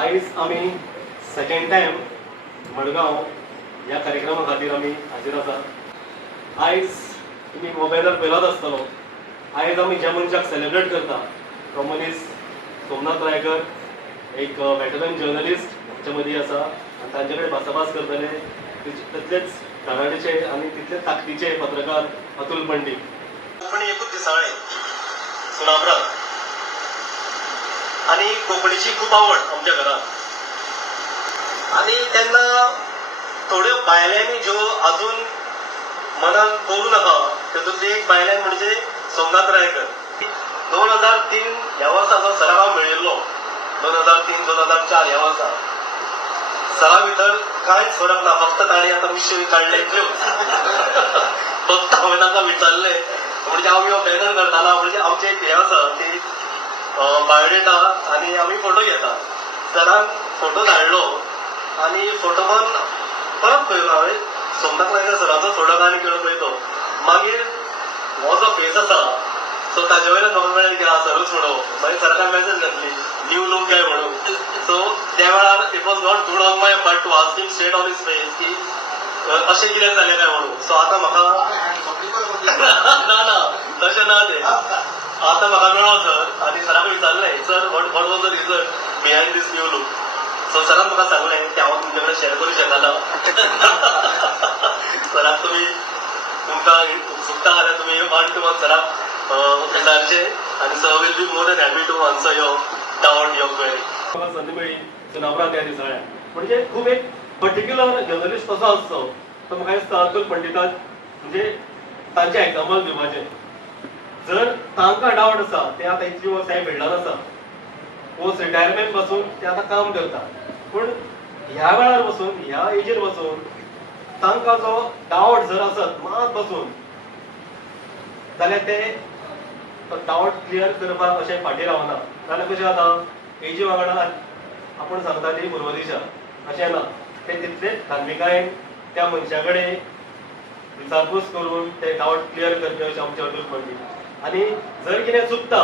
आयज आमी second time Madgaon ह्या कार्यक्रमा खातीर आमी हाजीर आसा. आयज तुमी मोबायलार पळयलाच आसतलो. आयज आमी ज्या मनशाक सेलिब्रेट करता तो मनीस सोमनाथ रायकर, एक वेटरन जर्नलिस्ट आमच्या मदीं आसा आनी तांचे कडेन भासाभास करतले तितलेच धडाडीचे आनी तितलेच ताकदीचे पत्रकार अतुल पंडीत. कोंकणी एकूच दिसाळें सुनापरांत आनी कोंकणीची खूब आवड आमच्या घरांत. आनी तेन्ना थोड्यो बायलांनी ज्यो आजून मनान कळूं नाका तेतूंतली एक बायलां म्हणजे सोमनाथ रायकर. 2003 ह्या वर्सा जो सराव मेळिल्लो 2003-2004 ह्या वर्सा सरा भितर कांयच फरक ना. फक्त ताणी आतां विशय काडले फक्त हांवें ताका विचारले म्हणजे हांव हो बॅनर करताना म्हणजे आमचें एक हें आसा की बायोडेटा आनी आमी फोटो घेता. सरान फोटो धाडलो आनी फोटो करून परत पळयलो हांवें सोमनाथ रायकर सराचो फोटो आनी केलो पळयतो. मागीर हो जो फेस आसा सो ताजे वयल्यान म्हाका मेळ्ळें की सरूच म्हणून. मागीर सराकान मॅसेज घातली न्यू लूक काय म्हणून. सो त्या वेळार it was not good on my part two ask him straight on his face की अशें कितें जालें काय म्हणून. सो आतां म्हाका ना तशें ना तें. आतां म्हाका मेळ्ळो सर आनी सराक विचारलें sir what was the reason behind this new look. So सरान म्हाका सांगलें की हांव तुमचे कडेन शेअर करूं शकना. सराक तुमकां उत्सुकता जाल्यार तुमी 1 to 1 सराक विचारचें आनी sir will be more than happy to answer your doubt your query. म्हाका संदी मेळ्ळी सुनापरांत ह्या दिसाळ्याक. म्हणजे खूब एक पर्टिक्युलर जर्नलिस्ट कसो आसचो तो म्हाका दिसता अतुल पंडितान म्हणजे तांचें एग्जाम्पल दिवपाचें. जर तांकां डावट आसा ते आतां इतली वर्सां फिल्डान आसा पोस्ट रिटायरमेंट पासून ते आतां काम करता. पूण ह्या वेळार बसून ह्या एजीर बसून तांकां जो डावट जर आसत मात बसून जाल्यार ते डावट क्लियर करपाक अशें फाटीं रावना. जाल्यार कशें जाता एजी वांगडा आपूण सांगता ती पूर्वदिशा अशें ना. ते तितलेच धार्मिकायेन त्या मनशा कडेन विचारपूस करून ते डावट क्लियर करपी अशें आमचे अतुल पंडीत. आनी जर कितें चुकता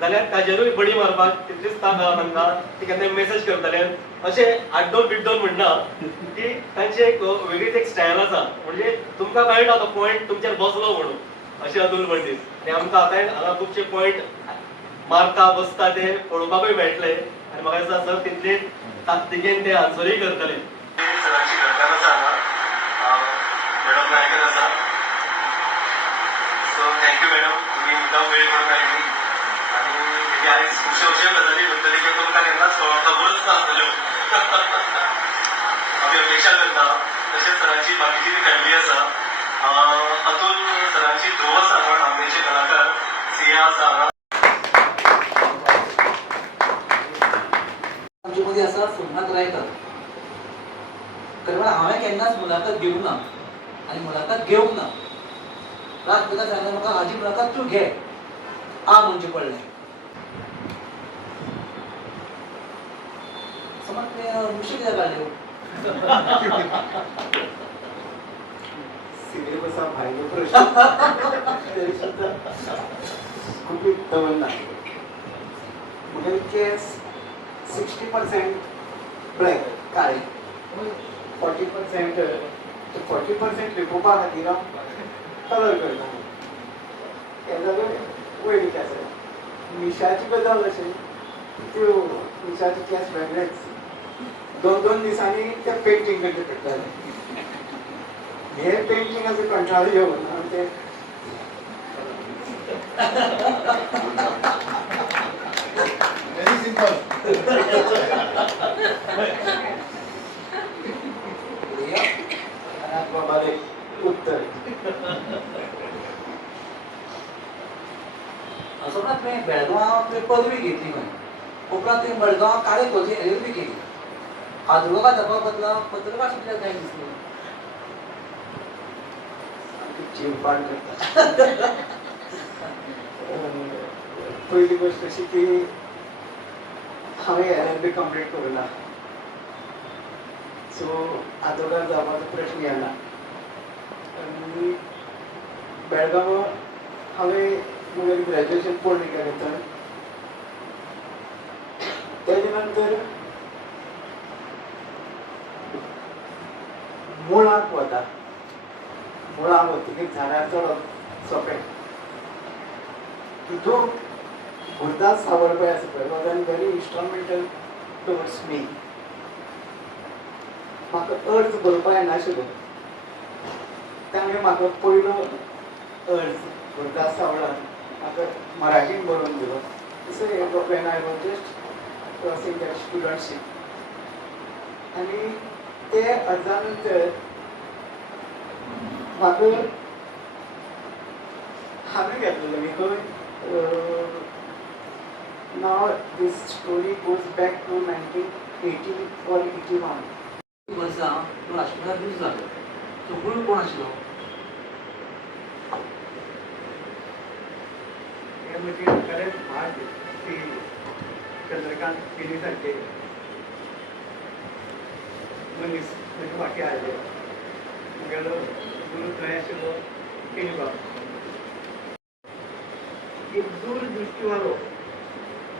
जाल्यार ताजेरूय बडी मारपाक तितलीच ताकद तांकां. ती केन्ना मेसेज करतले अशें आड्डोन बिड्डोन म्हणना की तांची एक वेगळीच एक स्टायल आसा. म्हणजे तुमकां कळटा तो पॉयंट तुमचेर बसलो म्हणून अशें अतुल पंडीत. ते आमकां आतां हांगा खुबशे पॉयंट मारता बसता ते पळोवपाकूय मेळटले आनी म्हाका दिसता सर तितले ताकतिकेन ते आन्सरूय करतले. सरांची घरकान्न आसा हांगा मॅडम नायकर आसा. सो थँक्यू मॅडम तुमी मुद्दाम वेळ काडून आयली आनी आयज खुबश्यो अश्यो गजाली घडटल्यो की तुमकां केन्नाच खबरच नासतल्यो. आमी अपेक्षा करता तशेंच सरांची बाकीची जी फॅमिली आसा. अतुल सरांची धूव आसा आमचे कलाकार सिया आसा हांगा. आमचे मदीं आसा सोमनाथ रायकर. खरें म्हळ्यार हांवें केन्नाच मुलाखत घेवंक ना आनी मुलाखत घेवंक ना. रात तुका सांगलें म्हाका हाजी मुलाखत तूं घे म्हणजे पडलें. समज ते विशय कित्याक काडल्यो सिलेबसा भायलो प्रश्न तरी सुद्दां खूब दवरना. म्हगेले केस 60% ब्लॅक काळे 40% लिपोवपा खातीर हांव कलर करता. हें जालें वयली केस. मिशाची गजाल अशें त्यो मिशाचे केस वेगळेच 2-2 दिसांनी ते पेंटींग करचे पडटाले. हे पेंटिंगाचो कंटाळो येवन हांवें ते व्हेरी सिंपल बाबाले उत्तर. सोमनाथ तुवें बेळगांव तुवें पदवी घेतली खंय. उपरांत तुवें मडगांव काळे कॉलेजींत एल.एल.बी. केली. आदवोगाद जावपा बदला पत्रकार सुटल्यार कांय दिसलें. जीव पाड करता. पयली गोष्ट अशी की हांवें एल.एल.बी. कंप्लीट करूं ना. सो आदवोगाद जावपाचो प्रश्न येना. आनी बेळगांव हांवें म्हगेलें ग्रॅज्युएशन पूर्ण केलें. तर तेजे नंतर मुळाक वता. मुळाक वतकीर झाडार चडप सोंपें. तितून गुरदास सावळपय आसा पळय, was an very instrumental towards me. म्हाका अर्ज बरोवपा येनाशिल्लो. ताणें म्हाका पयलो अर्ज गुरदास सावळान म्हाका मराठीन बरोवन दिलो. So when I was just crossing that studentship. आनी ते अर्जा नंतर म्हाका हांवें घेतलेलो न्ही खंय. नाव this story goes back to 1980 or 81. वर्सां तो राष्ट्रपती रूज जालो. तो गुरू कोण आशिल्लो? हे म्हणजे खरेंच भाग की चंद्रकांत केली सारखे मनीस म्हणजे फाटी आयले. म्हगेलो गुरू थंय आशिल्लो केनी बाब. एक दूरदृश्टीवालो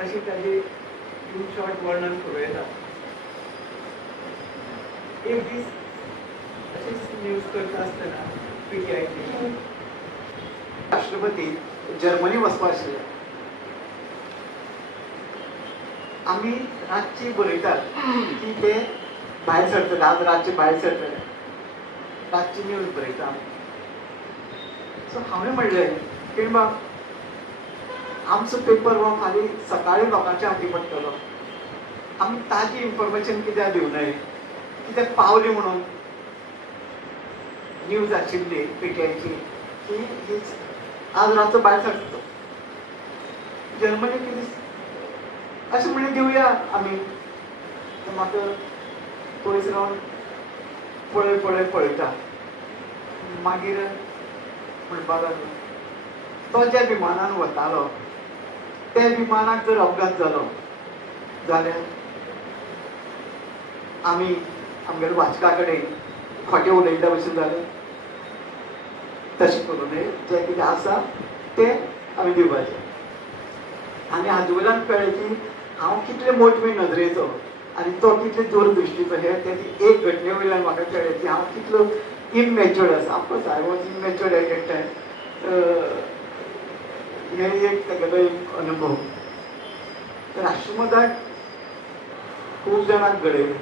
अशी ताची इन शॉर्ट वर्णन करूं येता. एक दीस अशीच न्यूज करता आसतना PTIची राष्ट्रपती जर्मनी वचपा आशिल्ले. आमी रातची बरयतात की ते भायर सरतले, आज रातचे भायर सरतले. रातची न्यूज बरयता आमी. सो हांवें म्हणलें की बाब आमचो पेपर हो फाल्यां सकाळीं लोकांच्या हाती पडटलो. आमी ताजी इन्फॉर्मेशन कित्याक दिवनाय, कित्याक पावली म्हणून न्यूज आशिल्ली PTIची की हीच आज रातचो भायर सरता जर्मनी कितें अशें म्हणून दिवया आमी. म्हाका पयस रावन पळयता. मागीर म्हणपाक लागलो तो ज्या विमानान वतालो त्या विमानाक जर अपघात जालो जाल्यार आमी आमगेल्या वाचका कडेन खोटें उलयल्या भशेन जालें. तशें करूं नये. जें कितें आसा तें आमी दिवपाचें. आनी हाजे वयल्यान कळ्ळें की हांव कितले मोठवे नदरेचो आनी तो कितले दूरदृश्टीचो. हे तेजी एक घटने वयल्यान म्हाका कळ्ळें की हांव कितलो इमॅच्युअर्ड आसा. Of course I was immatured at that time. हे एक तेगेलो एक अनुभव. राष्ट्रमताक खूब जाणांक घडयले.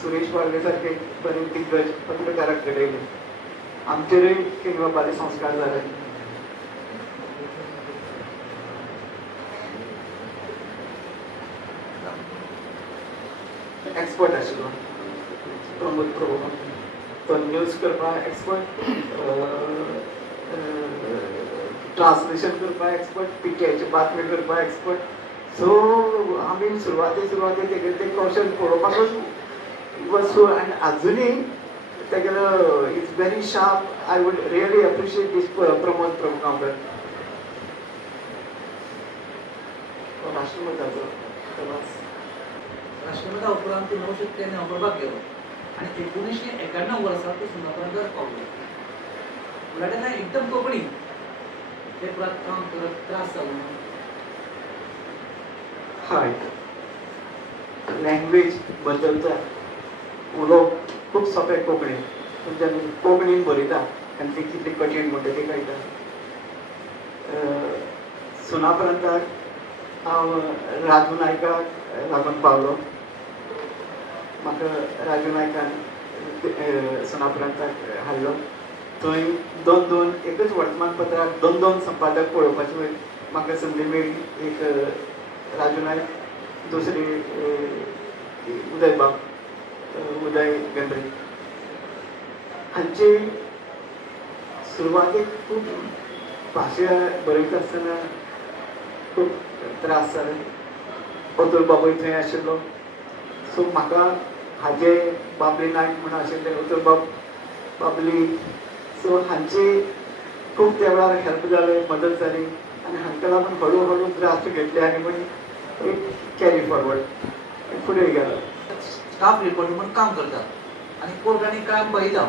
सुरेश वाळवे सारके बरे दिग्गज पत्रकाराक घडयले. आमचेरय केनी बाबाले संस्कार जाले. एक्सपर्ट आशिल्लो प्रमोद प्रभू. तो न्यूज करपाक एक्सपर्ट, ट्रान्सलेशन करपाक एक्सपर्ट, PTIची बातमी करपाक एक्सपर्ट. सो आमी सुरवातेक तेगेलें तें कौशल पळोवपाकूच वचूं. आनी आजुनूय तेगेलो is very sharp. I would really appreciate this Pramod Prabhu Gaonkar. राष्ट्रमताचो प्रवास. राष्ट्रपती उपरांत तो 900 नोकरबाग गेलो आणि 1991 वर्सा तो सुनापरान्तार पावलो. म्हणल्यार तेन्ना एकदम कोंकणी ते काम करत त्रास जालो. हय, लँग्वेज बदलता. उलोवप खूब सोंपें कोंकणी. पूण जेन्ना कोंकणीन बरयता आनी ती कितली कठीण म्हणटा ती कळटा. सुनापरान्ताक हांव राजू नायकाक लागून पावलो. म्हाका राजू नायकान सुनापरान्ताक हाडलो. थंय दोन एकच वर्तमानपत्राक दोन संपादक पळोवपाची म्हाका संदी मेळ्ळी. एक राजू नायक, दुसरी उदय गेंद्रे. हांची सुरवातेक खूब भाशा बरयता आसतना खूब त्रास जाले. अतुल बाबूय थंय आशिल्लो. सो म्हाका हाजे बाबली नायक म्हणून आशिल्ले, अतुल बाबली. सो हांची खूब त्या वेळार हेल्प जाले, मदत जाली. आनी हांकां लागून हळू हळू त्रास घेतले आनी मागीर एक कॅरी फॉरवर्ड फुडें गेलो. स्टाफ रिपोर्टर म्हणून काम करतात आणि कोर्ट आणि काम बयता.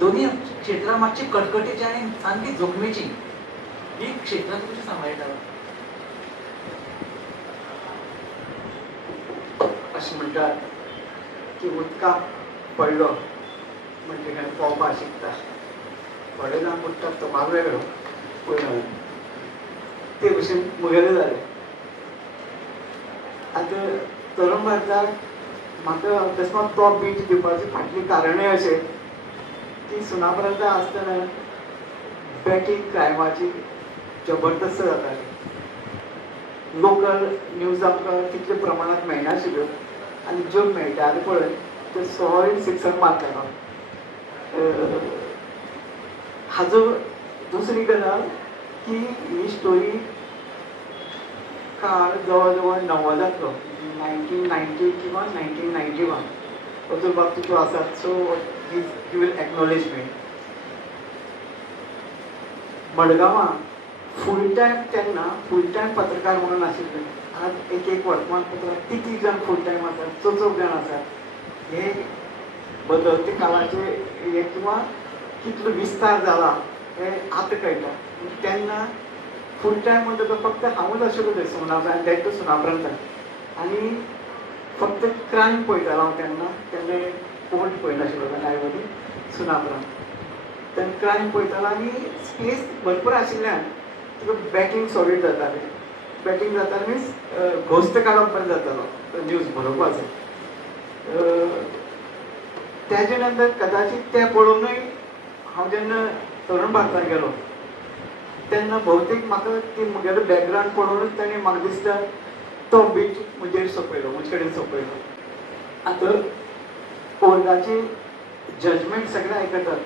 दोन्ही क्षेत्रां मातशी कटकटीची आणि सामकी जोखमीची. ही क्षेत्रां कशी सांबाळटा? अशें म्हणटात की उदकाक पडलो म्हणजे काय पोवपा शिकता थोडे जाण म्हणटात तो म्हाका वेगळो पळयलो ते भशेन मुगेलें जालें आतां तरुण भारताक म्हाका अकस्मात तो बीट दिवपाची फाटली कारणे अशें की सुनापरान्त आसतना बॅटींग क्रायमाची जबरदस्त जाताली लोकल न्यूज आमकां तितले प्रमाणांत मेळनाशिल्ल्यो आनी ज्यो मेळटाल्यो पळय त्यो सॉलिड सिक्सर मारतालो हाजो दुसरी गजाल की ही स्टोरी काळ जवळ जवळ 90 1990 किंवा 1991 अजून बाबतीत जो आसात सो ही वील एक्नॉलेज मी मडगांवां फूल टायम तेन्ना फूल टायम पत्रकार म्हणून आशिल्ले आज एक वर्तमानपत्रां किती जाण फूल टायम आसात 4 जाण आसात हे बदलते काळाचे हे किंवा कितलो विस्तार जाला हे आतां कळटा तेन्ना फूल टायम म्हणटा तो फक्त हांवूच आशिल्लो थंय सुनापरान्त डेट टू सुनापरान्त आनी फक्त क्रायम पळयतालो हांव तेन्ना कोर्ट पळयनाशिल्लो न्यायवादी सुनापरान्त तेन्ना क्रायम पळयतालो आनी स्पेस भरपूर आशिल्ल्यान तुका बॅटींग सॉलिड जातालें बॅटींग जातालें मिन्स घोस्त काडप बरें जातालो न्यूज बरोवपाचो तेजे नंतर कदाचित तें पळोवनूय हांव जेन्ना तरुण भारतांत गेलो तेन्ना भौतीक म्हाका ती म्हगेलो बॅकग्रावंड पळोवनूच ताणें म्हाका दिसता तो बीट म्हजेर सोंपयलो म्हजे कडेन सोंपयलो आतां कोर्टाची जजमेंट सगळे आयकतात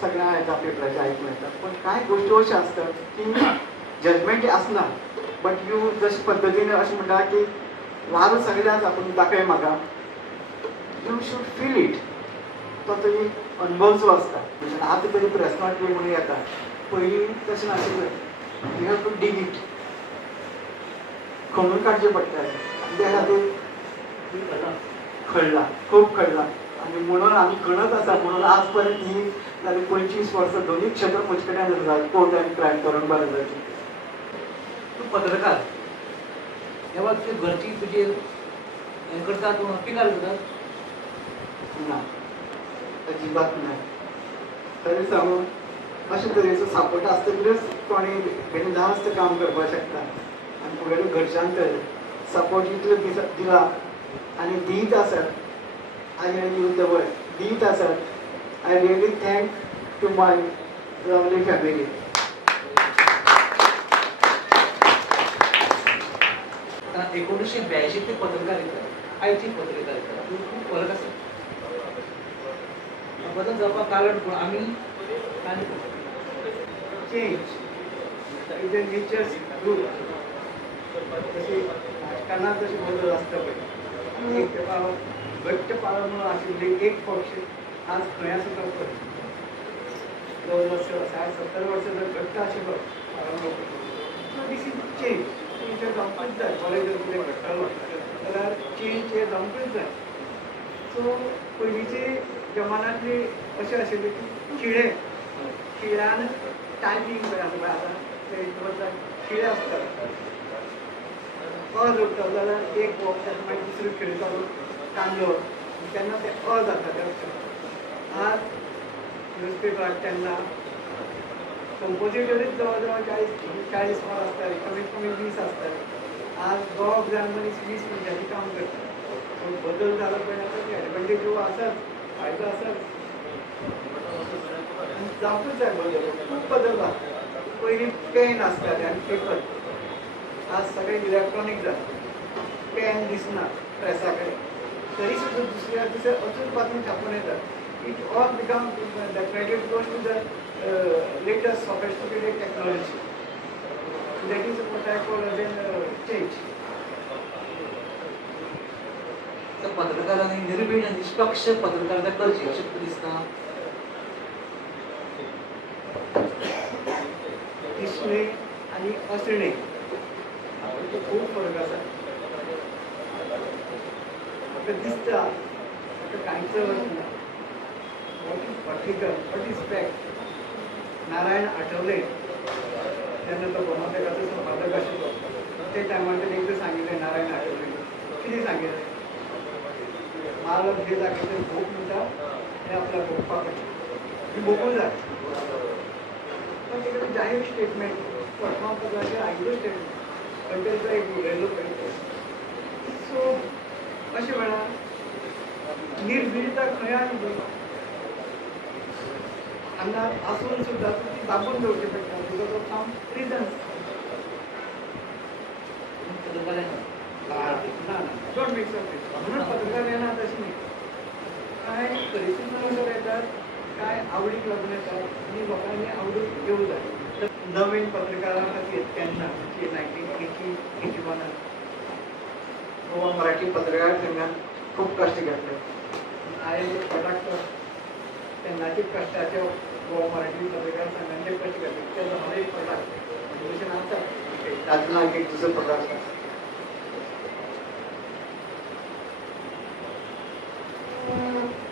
सगळ्या येता पेपराचे आयकूं येता पूण कांय गोश्टी अश्यो आसतात की जजमेंट आसना बट यू जशे पद्दतीन अशें म्हणटा की वारो सगळ्याच आपूण दाखय म्हाका यू शूड फील इट तो तुजी अनुभव जो आसता आतां तरी प्रेस नोट बी म्हणून येता पयलीं तशें नाशिल्लें यू हॅव टू डीग इट खणून काडचें पडटालें आनी त्या खातीर खणला खूब खणला आनी म्हणून आमी खणत आसा म्हणून आज पर्यंत ही जाली 25 वर्सां दोनूय क्षेत्र म्हजे कडेन आसात कोर्ट आनी क्रायम तरुण भारताची तूं पत्रकार तेव्हा तुजी घरची तुजेर हें करता तूं पिकार करता ना अजिबात ना तरी सांगू अशे तरेचो सपोर्ट आसतकच कोणी बिनधास्त काम करपाक शकता आनी तुगेल्या घरच्यांक तर सपोर्ट इतलो दिला आनी दीत आसात I really use the word दीत आसात I really thank to my lovely family कारण 1982 ची पत्रकारिता आयची पत्रकारिता खूप फरक आसा बदल जावपाक कारण पूण आमी आनी change is a natures rule तशी राजकारणात जशी बदल आसता पळय एक घट्ट पाळो म्हणून आशिल्ली एक पक्ष आज खंय आसा तो पळय जवळ वर्स 60-70 वर्सां जर घट्ट आशिल्लो so this is change change जावंकूच जाय बरें जर कितें घडटलो जाल्यार चेंज हे जावंकूच जाय सो पयलींचे जमान्यांतली अशें आशिल्लें की खिळ्यान टायमिंग पळय आसा पळय आतां ते खिळे आसता जोडटलो जाल्यार एक वॉक मागीर दुसरो खिळो चालू कांदो तेन्ना ते जाता ते आज न्यूजपेपर तेन्ना कंपोजिटरीच जवळ जवळ 40 वर आसताले कमीत कमी 20 आसताले आज दोग जाण मनीस 20 मिनटांनी काम करता पूण बदल जालो पळय आतां एडवांटेज आसाच फायदो आसाच जावपूच जाय बदल खूब बदल जाता पयलीं पेन आसताले आनी पेपर आज सगळें इलेक्ट्रॉनीक जाता पेन दिसना प्रेसा कडेन तरी सुद्दां दुसऱ्या दिसा अजून पासून छापून येता it all become the credit goes to the latest sophisticated technology that is what I call as an change पत्रकारांनी निर्भीड आनी निष्पक्ष पत्रकारिता करची अशें तुका दिसता दिसणे आनी असणे हातूंत खूब फरक आसा म्हाका दिसता म्हाका कांयच अर्थ ना what is particle what is fact Narayan Athawale जेन्ना तो गोमांतकाचो संपादक आशिल्लो ते टायमार एकदां सांगिल्लें नारायण आठवले कितें सांगिल्लें मालक जे जाग्याचेर भूक म्हणटा हे आपल्या पप्पाकडे हे बघून जाय पण तिकडे जाहीर स्टेटमेंट वर्तमानपत्राचे आयडो स्टेटमेंट पण त्याचा एक उरलेलो पाहिजे सो अशें वेळार निर्भीडता खंय आनी खंय हांगा आसून सुद्दां ती दाबून दवरची पडटा बिकॉज ऑफ सम रिजन्स ना डोंट मिक्स अप म्हणून पत्रकार येनात अशी न्ही कांय परिस्थितीनुसार येतात कांय आवडीक लागून येतात आनी लोकांनी आवडीक घेवं जाय तर नवीन पत्रकारां खातीर केन्ना 1981 गोवा मराठी पत्रकार संघान खूप कश्ट घेतले आय प्रोडक्ट तेन्नाचे कश्टाचे गोवा मराठी पत्रकार संघाचे कश्ट घेतले ते जमाने प्रोडक्ट म्हणजे आसा तातूंत आणखी एक दुसरो प्रकार आसा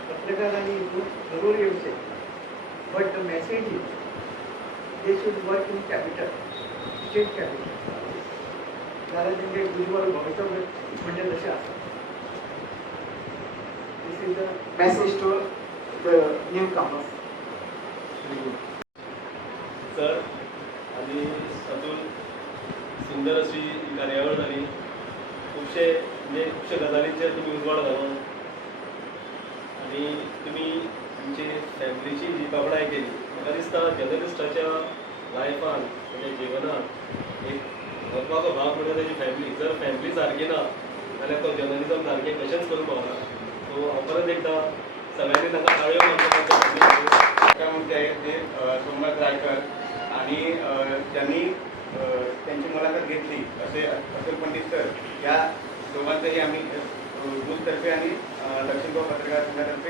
पत्रकारांनी जरूर येवचे but the message is they should work in capital state capital जाल्यार तेंचे उज्वल भवितव्य म्हणजे तशें आसा this is the message to the newcomers sir आणि हातून सुंदर अशी ही कार्यावळ जाली खुबशे गजालींचेर तुमी उजवाड घालो आणि तुमी तुमचे फॅमिलीची जी बाबडाय केली म्हाका दिसता जर्नलिस्टाच्या लायफान ताच्या जिवनात एक म्हत्वाचो भाग म्हणजे ताची फॅमिली जर फॅमिली सारकी ना जाल्यार तो जर्नलिझम सारकें कशेंच करूंक पावना सो हांव परत एकदां सगळ्यांनी तांकां ताळयो मारपाक काय म्हणते ते सोमनाथ रायकर आणि त्यांनी त्यांची मुलाखत घेतली असे अतुल पंडित सर या दोघांचंही आम्ही न्यूजतर्फे आणि दक्षिण गोवा पत्रकार संघातर्फे